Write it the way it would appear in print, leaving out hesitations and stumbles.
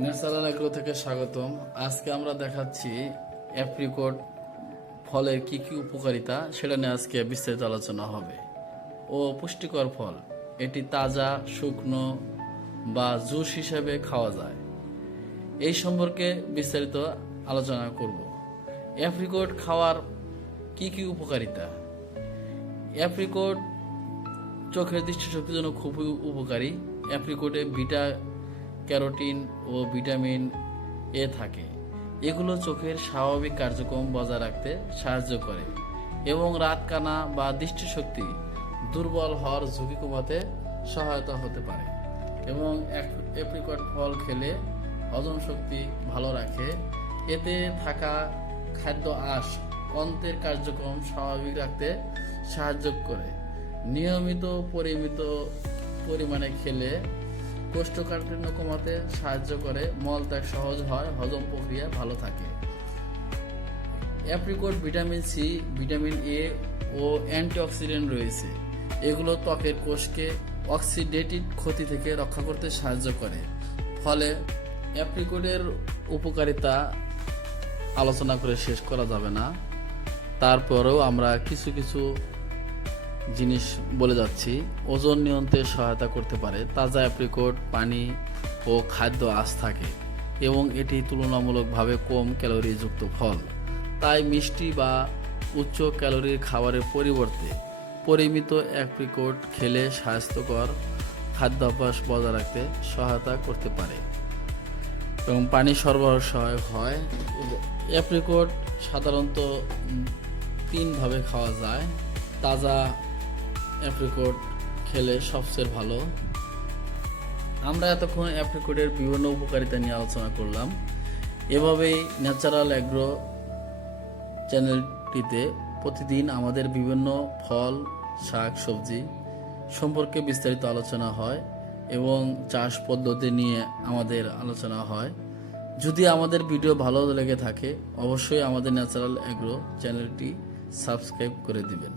Natural agro থেকে স্বাগতম। আজকে আমরা দেখাচ্ছি অ্যাপ্রিকট ফলের কি কি উপকারিতা সেটা নিয়ে আজকে বিস্তারিত আলোচনা হবে। ও পুষ্টিকর ফল, এটি তাজা, শুকনো বা জুস হিসেবে খাওয়া যায়। এই সম্পর্কে বিস্তারিত আলোচনা করব। অ্যাপ্রিকট খাওয়ার কি কি উপকারিতা। অ্যাপ্রিকট চোখের দৃষ্টিশক্তির জন্য খুবই উপকারী। অ্যাপ্রিকটে বিটা ক্যারোটিন ও ভিটামিন এ থাকে। এগুলো চোখের স্বাভাবিক কার্যক্রম বজায় রাখতে সাহায্য করে এবং রাতকানা বা দৃষ্টিশক্তি দুর্বল হওয়ার ঝুঁকি কমাতে সহায়তা হতে পারে। এবং অ্যাপ্রিকট ফল খেলে হজম শক্তি ভালো রাখে। এতে থাকা খাদ্য আঁশ অন্ত্রের কার্যক্রম স্বাভাবিক রাখতে সাহায্য করে। নিয়মিত পরিমিত পরিমাণে খেলে কোষ্ঠকাঠিন্য কমাতে সাহায্য করে, মলত্যাগ সহজ হয়, হজম প্রক্রিয়া ভালো থাকে। Apricot vitamin C, vitamin A ও অ্যান্টিঅক্সিডেন্ট রয়েছে। এগুলো ত্বকের কোষকে অক্সিডেটিভ ক্ষতি থেকে রক্ষা করতে সাহায্য করে। ফলে অ্যাপ্রিকটের উপকারিতা আলোচনা করে শেষ করা যাবে না। তারপরেও আমরা কিছু কিছু জিনিস বলে যাচ্ছি। ওজন নিয়ন্ত্রণে সহায়তা করতে পারে। তাজা অ্যাপ্রিকট পানি ও খাদ্য আঁশ থাকে এবং এটি তুলনামূলকভাবে কম ক্যালোরিযুক্ত ফল। তাই মিষ্টি বা উচ্চ ক্যালোরির খাবারের পরিবর্তে পরিমিত অ্যাপ্রিকট খেলে স্বাস্থ্যকর খাদ্যাভ্যাস বজায় রাখতে সহায়তা করতে পারে এবং পানি সরবরাহ সহায়ক হয়। অ্যাপ্রিকট সাধারণত 3 ভাবে খাওয়া যায়। তাজা অ্যাপ্রিকট খেলে সবচেয়ে ভালো। আমরা এতক্ষণ অ্যাপ্রিকটের বিভিন্ন উপকারিতা নিয়ে আলোচনা করলাম। এভাবেই ন্যাচারাল এগ্রো চ্যানেলটিতে প্রতিদিন আমাদের বিভিন্ন ফল, শাক, সবজি সম্পর্কে বিস্তারিত আলোচনা হয় এবং চাষ পদ্ধতি নিয়ে আমাদের আলোচনা হয়। যদি আমাদের ভিডিও ভালো লেগে থাকে অবশ্যই আমাদের ন্যাচারাল এগ্রো চ্যানেলটি সাবস্ক্রাইব করে দিবেন।